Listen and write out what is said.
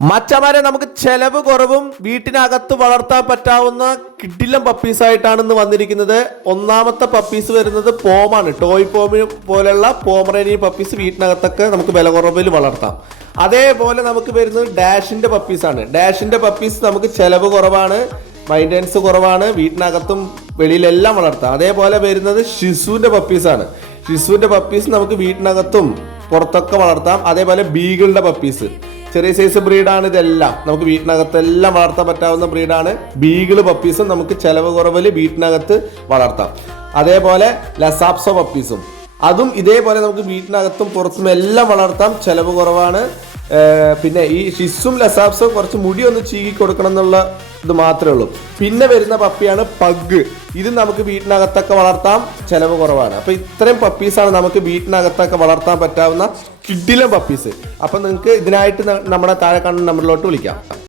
മച്ചമാരെ നമുക്ക് ചെലവ് കുറവും വീട്ടിനകത്ത് വളർത്താൻ പറ്റാവുന്ന കിടിലം പപ്പീസ് ആയിട്ടാണ് ഇന്ന് വന്നിരിക്കുന്നത്. ഒന്നാമത്തെ പപ്പീസ് വരുന്നത് പോമാണ്. ടോയ് പോമി പോലെയുള്ള പോമറേനിയൻ പപ്പീസ് വീട്ടിനകത്തൊക്കെ നമുക്ക് വില കുറവിൽ വളർത്താം. അതേപോലെ നമുക്ക് വരുന്നത് ഡാഷിന്റെ പപ്പീസാണ്. ഡാഷിന്റെ പപ്പീസ് നമുക്ക് ചെലവ് കുറവാണ്, മൈൻ്റനൻസ് കുറവാണ്, വീട്ടിനകത്തും വെളിയിലെല്ലാം വളർത്താം. അതേപോലെ വരുന്നത് ഷിസുവിന്റെ പപ്പീസാണ്. ഷിസുവിന്റെ പപ്പീസ് നമുക്ക് വീട്ടിനകത്തും പുറത്തൊക്കെ വളർത്താം. അതേപോലെ ബീഗിളിന്റെ പപ്പീസ് ചെറിയ സൈസ് ബ്രീഡാണ്. ഇതെല്ലാം നമുക്ക് വീട്ടിനകത്തെല്ലാം വളർത്താൻ പറ്റാവുന്ന ബ്രീഡാണ്. ബീഗിള് പപ്പീസും നമുക്ക് ചെലവ് കുറവിൽ വീട്ടിനകത്ത് വളർത്താം. അതേപോലെ ലസാപ്സോ പപ്പീസും അതും ഇതേപോലെ നമുക്ക് വീട്ടിനകത്തും പുറത്തും എല്ലാം വളർത്താം, ചെലവ് കുറവാണ്. പിന്നെ ഈ ഷിസും ലസാപ്സും കുറച്ച് മുടി ഒന്ന് ചീകി കൊടുക്കണം എന്നുള്ള ഇത് മാത്രമേ ഉള്ളൂ. പിന്നെ വരുന്ന പപ്പിയാണ് പഗ്. ഇത് നമുക്ക് വീട്ടിനകത്തൊക്കെ വളർത്താം, ചെലവ് കുറവാണ്. അപ്പോൾ ഇത്രയും പപ്പീസാണ് നമുക്ക് വീട്ടിനകത്തൊക്കെ വളർത്താൻ പറ്റാവുന്ന കിടിലൻ പപ്പീസ്. അപ്പം നിങ്ങൾക്ക് ഇതിനായിട്ട് നമ്മുടെ താഴെ കാണുന്ന നമ്പറിലോട്ട് വിളിക്കാം.